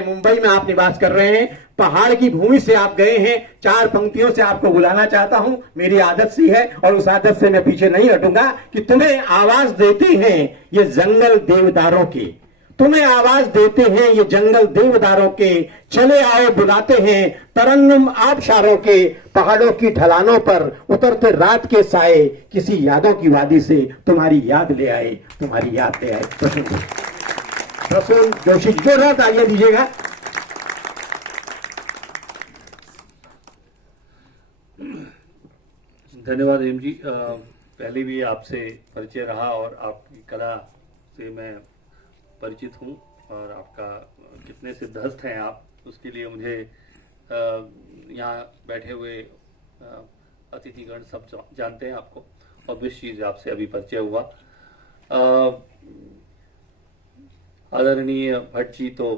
मुंबई में आप निवास कर रहे हैं, पहाड़ की भूमि से आप गए हैं। 4 पंक्तियों से आपको बुलाना चाहता हूं, मेरी आदत सी है और उस आदत से मैं पीछे नहीं हटूंगा कि तुम्हें आवाज देते हैं ये जंगल देवदारों के, तुम्हें आवाज देते हैं ये जंगल देवदारों के, चले आओ बुलाते हैं तरन्नुम आबशारों के, पहाड़ों की ढलानों पर उतरते रात के साए, किसी यादों की वादी से तुम्हारी याद ले आए, तुम्हारी याद ले आए। प्रसून जोशी जोरदार तालियां दीजिएगा। धन्यवाद हेम जी। पहले भी आपसे परिचय रहा और आपकी कला से मैं परिचित हूँ और आपका कितने सिद्धहस्त हैं आप, उसके लिए मुझे यहाँ बैठे हुए अतिथिगण सब जानते हैं आपको, और विश चीज आपसे अभी परिचय हुआ। आदरणीय भट्ट जी तो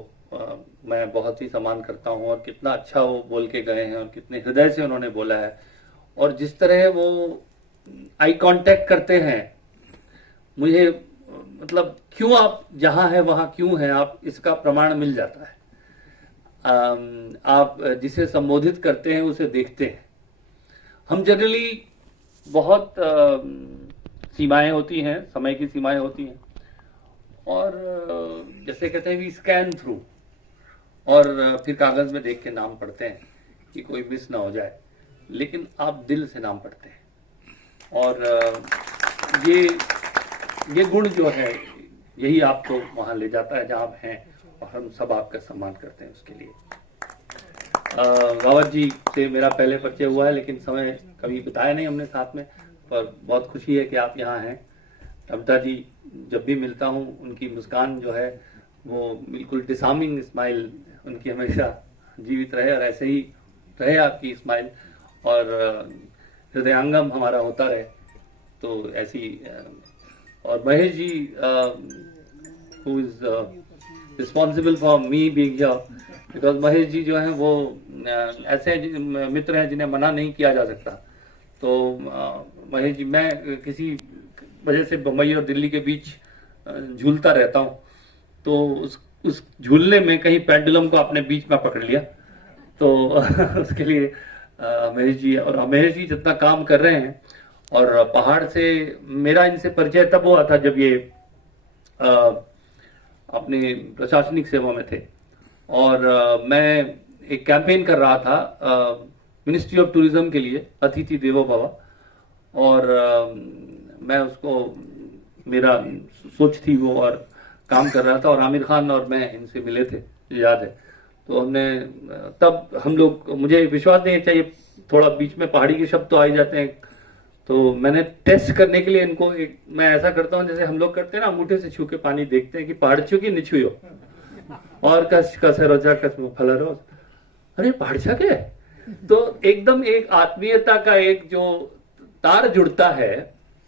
मैं बहुत ही सम्मान करता हूँ, और कितना अच्छा वो बोल के गए हैं और कितने हृदय से उन्होंने बोला है, और जिस तरह वो आई कांटेक्ट करते हैं, मुझे मतलब क्यों आप जहां है वहां क्यों है आप, इसका प्रमाण मिल जाता है। आप जिसे संबोधित करते हैं उसे देखते हैं। हम जनरली बहुत सीमाएं होती हैं, समय की सीमाएं होती हैं, और जैसे कहते हैं वी स्कैन थ्रू, और फिर कागज में देख के नाम पढ़ते हैं कि कोई मिस ना हो जाए, लेकिन आप दिल से नाम पढ़ते हैं, और ये गुण जो है यही आपको वहां ले जाता है जहां आप हैं, और हम सब आपका सम्मान करते हैं उसके लिए। रावत जी से मेरा पहले परिचय हुआ है, लेकिन समय कभी बिताया नहीं हमने साथ में, पर बहुत खुशी है कि आप यहाँ हैं। रमता जी, जब भी मिलता हूँ उनकी मुस्कान जो है वो बिल्कुल डिसार्मिंग स्माइल उनकी हमेशा जीवित रहे, और ऐसे ही रहे आपकी स्माइल, और हृदयांगम हमारा होता रहे, तो ऐसी। और Mahesh ji who is responsible for me being here, because Mahesh ji जो हैं वो ऐसे मित्र हैं जिन्हें मना नहीं किया जा सकता। तो महेश जी, मैं किसी वजह से बम्बई और दिल्ली के बीच झूलता रहता हूँ, तो उस झूलने में कहीं पेंडुलम को अपने बीच में पकड़ लिया, तो उसके लिए महेश जी, और महेश जी जितना काम कर रहे हैं, और पहाड़ से मेरा इनसे परिचय तब हुआ था जब ये अपने प्रशासनिक सेवा में थे, और मैं एक कैंपेन कर रहा था मिनिस्ट्री ऑफ टूरिज्म के लिए, अतिथि देवो भव, और मैं उसको, मेरा सोच थी वो, और काम कर रहा था, और आमिर खान और मैं इनसे मिले थे, याद है। तो हमने तब हम लोग, मुझे विश्वास नहीं चाहिए, थोड़ा बीच में पहाड़ी के शब्द तो आ ही जाते हैं, तो मैंने टेस्ट करने के लिए इनको मैं ऐसा करता हूँ जैसे हम लोग करते हैं ना, अंगूठे से छू के पानी देखते हैं कि पहाड़ छू की नहीं छुयो, और कस रोजा कस फल रोज, अरे पहाड़ छा के, तो एकदम एक आत्मीयता का एक जो तार जुड़ता है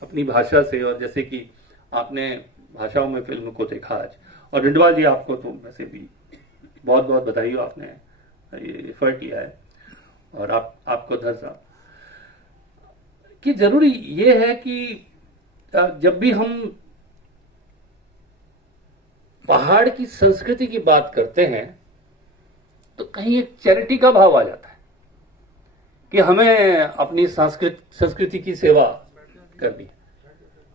अपनी भाषा से, और जैसे कि आपने भाषाओं में फिल्म को देखा आज, और रिंडवाल जी आपको तो वैसे भी बहुत बहुत बधाई हो, आपने ये एफर्ट किया है, और आपको धन्यवाद। कि जरूरी ये है कि जब भी हम पहाड़ की संस्कृति की बात करते हैं तो कहीं एक चैरिटी का भाव आ जाता है कि हमें अपनी संस्कृति की सेवा करनी है।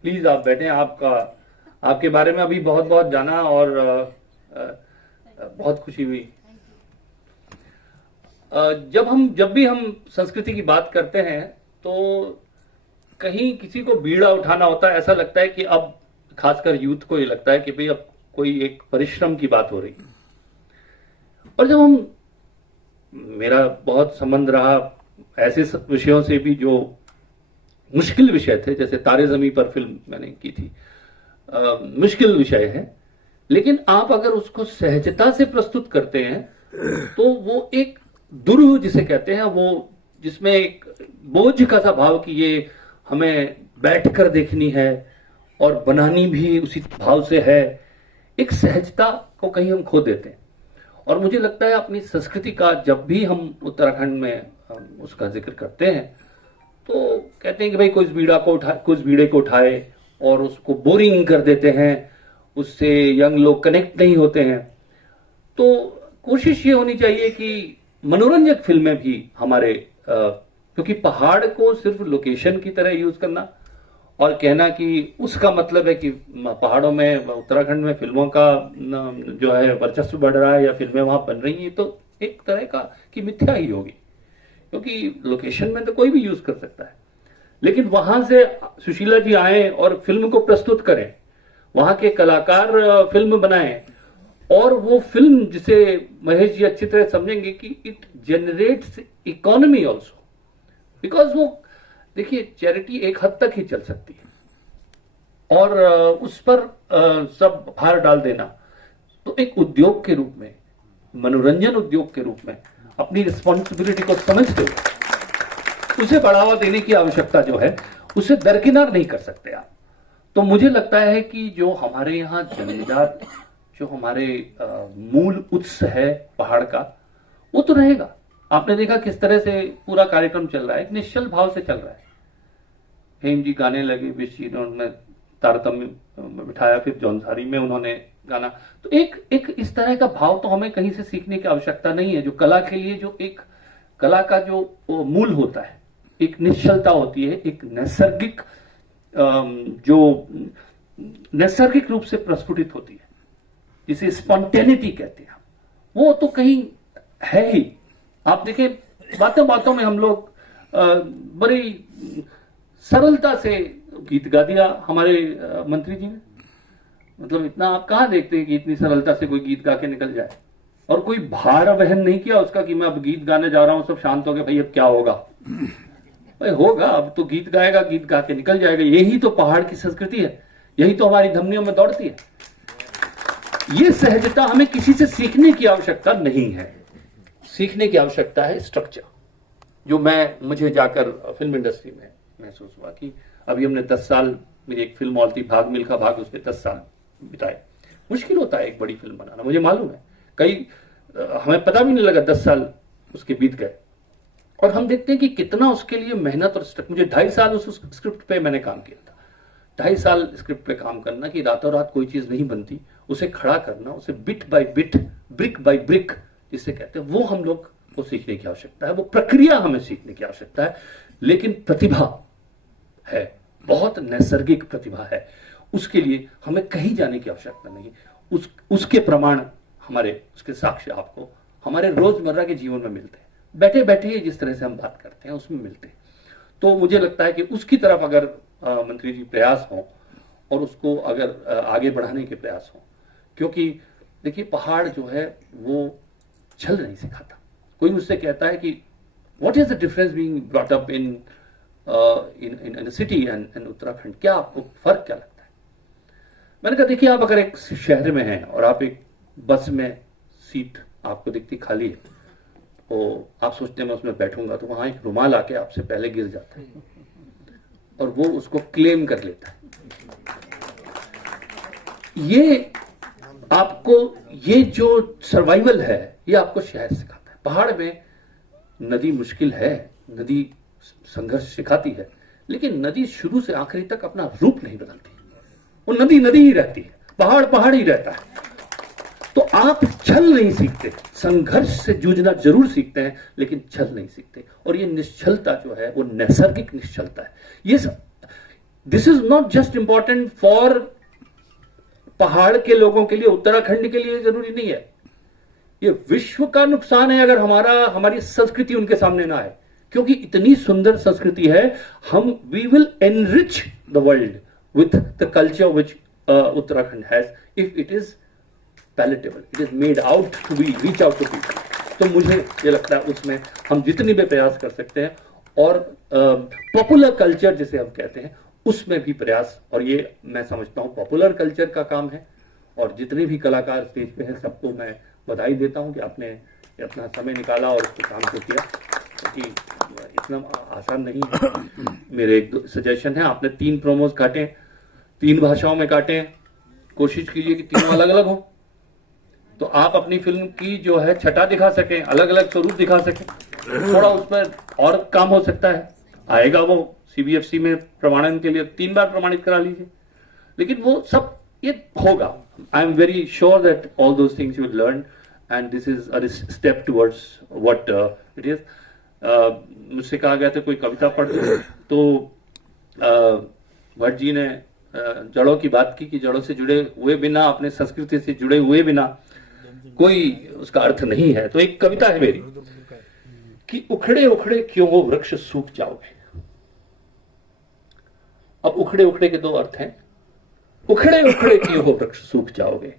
प्लीज आप बैठे, आपके बारे में अभी बहुत बहुत जाना, और बहुत खुशी हुई। जब भी हम संस्कृति की बात करते हैं तो कहीं किसी को बीड़ा उठाना होता है, ऐसा लगता है कि अब खासकर यूथ को ये लगता है कि भाई अब कोई एक परिश्रम की बात हो रही है। और जब मेरा बहुत संबंध रहा ऐसे विषयों से भी जो मुश्किल विषय थे, जैसे तारे ज़मीं पर फिल्म मैंने की थी, मुश्किल विषय है, लेकिन आप अगर उसको सहजता से प्रस्तुत करते हैं तो वो एक दुरूह जिसे कहते हैं, वो जिसमें एक बोझ का सा भाव कि ये हमें बैठकर देखनी है और बनानी भी उसी भाव से है, एक सहजता को कहीं हम खो देते हैं। और मुझे लगता है अपनी संस्कृति का जब भी हम उत्तराखंड में उसका जिक्र करते हैं तो कहते हैं कि भाई कुछ बीड़े को उठाए और उसको बोरिंग कर देते हैं, उससे यंग लोग कनेक्ट नहीं होते हैं। तो कोशिश ये होनी चाहिए कि मनोरंजक फिल्में भी हमारे क्योंकि पहाड़ को सिर्फ लोकेशन की तरह यूज करना और कहना कि उसका मतलब है कि पहाड़ों में उत्तराखंड में फिल्मों का जो है वर्चस्व बढ़ रहा है या फिल्में वहां बन रही हैं, तो एक तरह का कि मिथ्या ही होगी, क्योंकि लोकेशन में तो कोई भी यूज कर सकता है। लेकिन वहां से सुशीला जी आए और फिल्म को प्रस्तुत करें, वहां के कलाकार फिल्म बनाएं, और वो फिल्म जिसे महेश जी अच्छी तरह समझेंगे कि it generates economy also, because वो देखिए चैरिटी एक हद तक ही चल सकती है और उस पर सब भार डाल देना, तो एक उद्योग के रूप में, मनोरंजन उद्योग के रूप में अपनी रिस्पॉन्सिबिलिटी को समझते हुए उसे बढ़ावा देने की आवश्यकता जो है उसे दरकिनार नहीं कर सकते आप। तो मुझे लगता है कि जो हमारे यहाँ जमींदार, जो हमारे मूल उत्स है पहाड़ का, वो तो रहेगा। आपने देखा किस तरह से पूरा कार्यक्रम चल रहा है, एक निश्चल भाव से चल रहा है। हेम जी गाने लगे, विश जी ने उन्होंने तारतम्य बिठाया, फिर जौनसारी में उन्होंने गाना, तो एक इस तरह का भाव तो हमें कहीं से सीखने की आवश्यकता नहीं है। जो कला के लिए जो एक कला का जो मूल होता है, एक निश्चलता होती है, एक नैसर्गिक जो नैसर्गिक रूप से प्रस्फुटित होती है, जिसे स्पॉन्टेनिटी कहते हैं, वो तो कहीं है ही। आप देखें बातों बातों में हम लोग बड़ी सरलता से गीत गा दिया हमारे मंत्री जी ने, मतलब इतना आप कहां देखते हैं कि इतनी सरलता से कोई गीत गा के निकल जाए, और कोई भार वहन नहीं किया उसका कि मैं अब गीत गाने जा रहा हूं, सब शांत हो गए, भाई अब क्या होगा, भाई होगा, अब तो गीत गाएगा, गीत गा के निकल जाएगा। यही तो पहाड़ की संस्कृति है, यही तो हमारी धमनियों में दौड़ती है। ये सहजता हमें किसी से सीखने की आवश्यकता नहीं है, सीखने की आवश्यकता है स्ट्रक्चर, जो मुझे जाकर फिल्म इंडस्ट्री में महसूस हुआ कि अभी हमने 10 साल, मेरी एक फिल्म और थी भाग मिल्खा भाग, उसमें 10 साल बिताए। मुश्किल होता है एक बड़ी फिल्म बनाना, मुझे मालूम है, कई हमें पता भी नहीं लगा 10 साल उसके बीत गए, और हम देखते हैं कि कितना उसके लिए मेहनत और मुझे 2.5 साल उस स्क्रिप्ट पे मैंने काम किया था। 2.5 साल स्क्रिप्ट पे काम करना, कि रातों रात कोई चीज नहीं बनती, उसे खड़ा करना, उसे bit by bit, brick by brick जिसे कहते हैं, वो हम लोग को सीखने की आवश्यकता है, वो प्रक्रिया हमें सीखने की आवश्यकता है। लेकिन प्रतिभा है, बहुत नैसर्गिक प्रतिभा है, उसके लिए हमें कहीं जाने की आवश्यकता नहीं। उसके प्रमाण हमारे, उसके साक्ष्य आपको हमारे रोजमर्रा के जीवन में मिलते हैं, बैठे बैठे जिस तरह से हम बात करते हैं उसमें मिलते हैं। तो मुझे लगता है कि उसकी तरफ अगर मंत्री जी प्रयास हो, और उसको अगर आगे बढ़ाने के प्रयास हो, क्योंकि देखिए पहाड़ जो है वो छल नहीं सिखाता। कोई मुझसे कहता है कि what is the difference being brought up in city and Uttarakhand, क्या आपको फर्क क्या लगता है? मैंने कहा देखिए, आप अगर एक शहर में हैं और आप एक बस में सीट आपको दिखती खाली है, तो आप सोचते हैं मैं उसमें बैठूंगा, तो वहां एक रुमाल आके आपसे पहले गिर जाता है और वो उसको क्लेम कर लेता है। ये आपको, ये जो सर्वाइवल है, ये आपको शहर सिखाता है। पहाड़ में नदी मुश्किल है, नदी संघर्ष सिखाती है, लेकिन नदी शुरू से आखिरी तक अपना रूप नहीं बदलती, वो नदी नदी ही रहती है, पहाड़ पहाड़ ही रहता है। तो आप छल नहीं सीखते, संघर्ष से जूझना जरूर सीखते हैं, लेकिन छल नहीं सीखते। और ये निश्चलता जो है वो नैसर्गिक निश्चलता है। ये this is not just important for पहाड़ के लोगों के लिए, उत्तराखंड के लिए जरूरी नहीं है, ये विश्व का नुकसान है अगर हमारी संस्कृति उनके सामने ना आए, क्योंकि इतनी सुंदर संस्कृति है। हम we will enrich the world with the culture which Uttarakhand has if it is palatable, it is made out to be reach out to people. तो मुझे ये लगता है उसमें हम जितनी भी प्रयास कर सकते हैं, और पॉपुलर कल्चर जिसे हम कहते हैं उसमें भी प्रयास, और ये मैं समझता हूं पॉपुलर कल्चर का काम है। और जितने भी कलाकार स्टेज पे हैं सबको मैं बधाई देता हूं कि आपने अपना समय निकाला और उसको काम को किया, क्योंकि इतना आसान नहीं है। मेरे एक सजेशन है, आपने 3 प्रोमोज काटे, 3 भाषाओं में काटे, कोशिश कीजिए कि तीनों अलग अलग हो, तो आप अपनी फिल्म की जो है छटा दिखा सकें, अलग अलग स्वरूप दिखा सकें। थोड़ा उस पर और काम हो सकता है, आएगा वो CBFC में प्रमाणन के लिए 3 बार प्रमाणित करा लीजिए, लेकिन वो सब ये होगा। I am very sure that all those things you will learn and this is a step towards what it is. मुझसे कहा गया था कोई कविता पढ़ दो, तो भट्ट जी ने जड़ों की बात की कि जड़ों से जुड़े हुए बिना, अपने संस्कृति से जुड़े हुए बिना कोई उसका अर्थ नहीं है। तो एक कविता है मेरी कि उखड़े उखड़े क्यों हो वृक्ष सूख जाओगे। अब उखड़े उखड़े के दो अर्थ हैं। उखड़े उखड़े क्यों हो वृक्ष सूख जाओगे,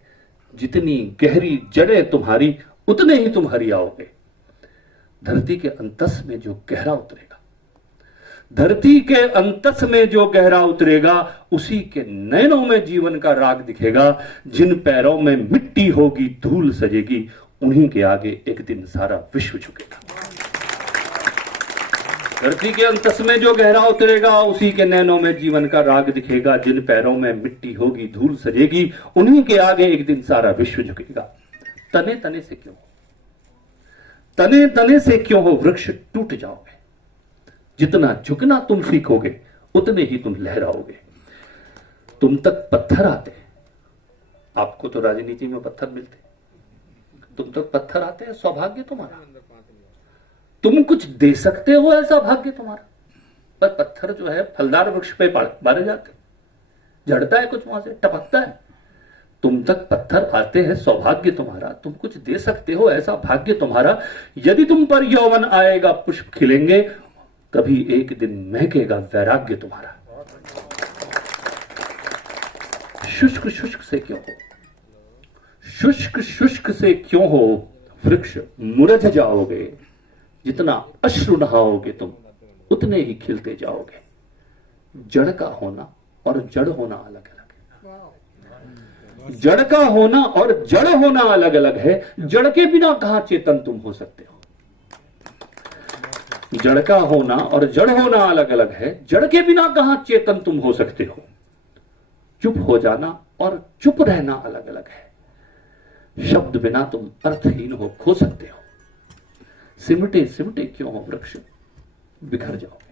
जितनी गहरी जड़ें तुम्हारी उतने ही तुम हरियाओगे। धरती के अंतस में जो गहरा उतरेगा, धरती के अंतस में जो गहरा उतरेगा, उसी के नैनों में जीवन का राग दिखेगा। जिन पैरों में मिट्टी होगी धूल सजेगी, उन्हीं के आगे एक दिन सारा विश्व झुकेगा। धरती के अंतस में जो गहरा उतरेगा, उसी के नैनों में जीवन का राग दिखेगा। जिन पैरों में मिट्टी होगी धूल सजेगी, उन्हीं के आगे एक दिन सारा विश्व झुकेगा। तने तने से क्यों, तने तने से क्यों हो वृक्ष टूट जाओगे। जितना झुकना तुम सीखोगे, उतने ही तुम लहराओगे। तुम तक पत्थर आते हैं, आपको तो राजनीति में पत्थर मिलते, तुम तक पत्थर आते हैं, सौभाग्य तुम्हारा। तुम कुछ दे सकते हो, ऐसा भाग्य तुम्हारा। पर पत्थर जो है फलदार वृक्ष पे मारे जाते, झड़ता है कुछ वहां से, टपकता है। तुम तक पत्थर आते हैं, सौभाग्य तुम्हारा। तुम कुछ दे सकते हो, ऐसा भाग्य तुम्हारा। यदि तुम पर यौवन आएगा, पुष्प खिलेंगे, कभी एक दिन महकेगा वैराग्य तुम्हारा। शुष्क शुष्क से क्यों हो, शुष्क शुष्क से क्यों हो वृक्ष मुरझ जाओगे। जितना अश्रु नहाओगे तुम, उतने ही खिलते जाओगे। जड़ का होना और जड़ होना अलग अलग है। जड़ का होना और जड़ होना अलग अलग है। जड़ के बिना कहां चेतन तुम हो सकते हो। जड़ का होना और जड़ होना अलग अलग है। जड़ के बिना कहां चेतन तुम हो सकते हो। चुप हो जाना और चुप रहना अलग अलग है। शब्द बिना तुम अर्थहीन हो खो सकते हो। सिमटे सिमटे क्यों हो वृक्ष बिखर जाओगे।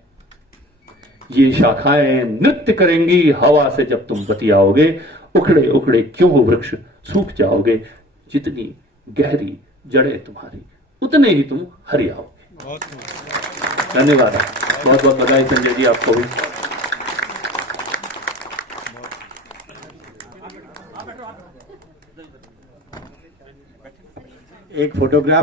ये शाखाएं नृत्य करेंगी हवा से जब तुम बतियाओगे। उखड़े उखड़े क्यों हो वृक्ष सूख जाओगे। जितनी गहरी जड़ें तुम्हारी, उतने ही तुम हरियाओगे। धन्यवाद, बहुत बहुत बधाई संजय जी आपको भी। एक फोटोग्राफ